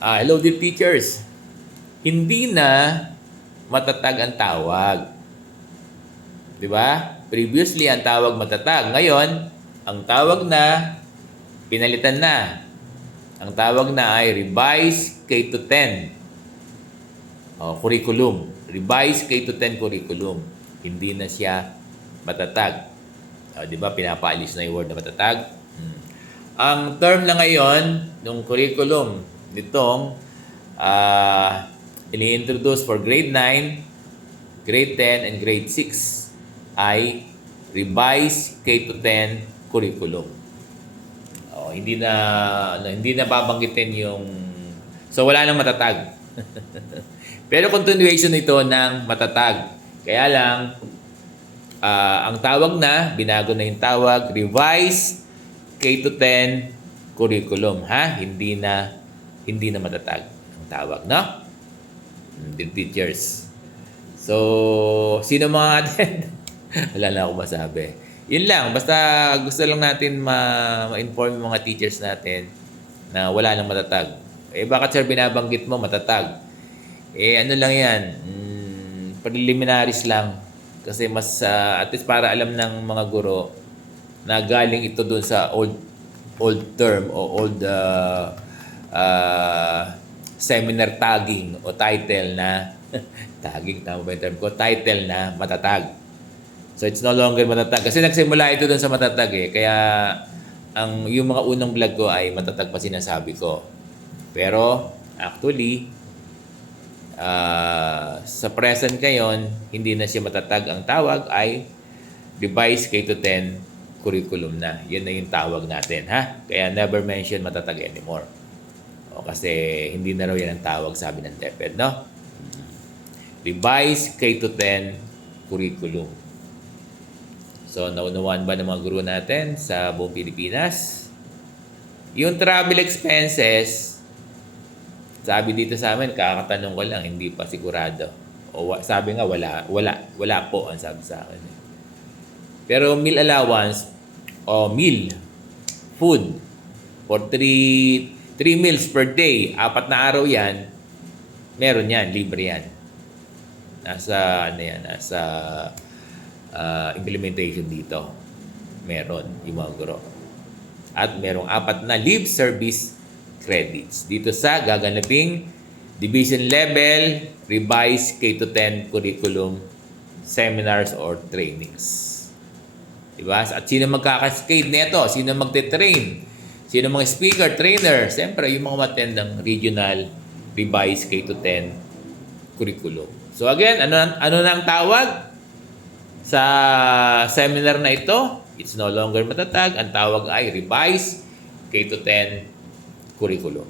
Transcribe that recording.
Hello dear teachers. Hindi na matatag ang tawag. 'Di ba? Previously, ang tawag matatag. Ngayon, ang tawag na pinalitan na. Ang tawag na ay Revised K-10 curriculum. Revised K-10 curriculum. Hindi na siya matatag. 'Di ba? Pinapaalis na yung word na matatag. Ang term na ngayon ng curriculum nitong ini-introduce for grade 9, grade 10, and grade 6 ay revised K-10 curriculum. Hindi na babanggitin yung wala nang matatag. Pero continuation ito ng matatag. Kaya lang ang tawag na binago na yung tawag revised K-10 curriculum, hindi na matatag ang tawag, no? The teachers. So, sino mga atin? Wala na akong masabi. Yun lang, basta gusto lang natin ma-inform yung mga teachers natin na wala nang matatag. Bakit sir binabanggit mo matatag? Ano lang yan, preliminaries lang. Kasi mas, at least para alam ng mga guro na galing ito dun sa old term o old seminar tagging o title na tagging, tama ba yung term ko? Title na matatag. So it's no longer matatag. Kasi nagsimula ito dun sa matatag Kaya yung mga unang vlog ko ay matatag pa sinasabi ko. Pero actually, sa present ngayon, hindi na siya matatag. Ang tawag ay revised K-10 curriculum na. Yan na yung tawag natin, Kaya never mention matatag anymore. Kasi hindi na raw yan ang tawag, sabi ng DepEd, no? Revised K-10 curriculum. So, naunawaan ba ng mga guro natin sa buong Pilipinas? Yung travel expenses, sabi dito sa amin, kakatanong ko lang, hindi pa sigurado. Sabi nga, wala po ang sabi sa akin. Pero meal allowance o meal, food, for 3 meals per day, 4 na araw yan, meron yan, libre yan. Nasa implementation dito. Meron yung mga guro. At merong 4 na leave service credits dito sa gaganaping division level revised K-10 curriculum seminars or trainings. Diba? At sino magkakaskade nito? Sino magte-train? Sino mga speaker, trainer? Siyempre, yung mga matendang regional revised K-10 curriculum. So again, ano na ang tawag sa seminar na ito? It's no longer matatag. Ang tawag ay revised K-10 curriculum.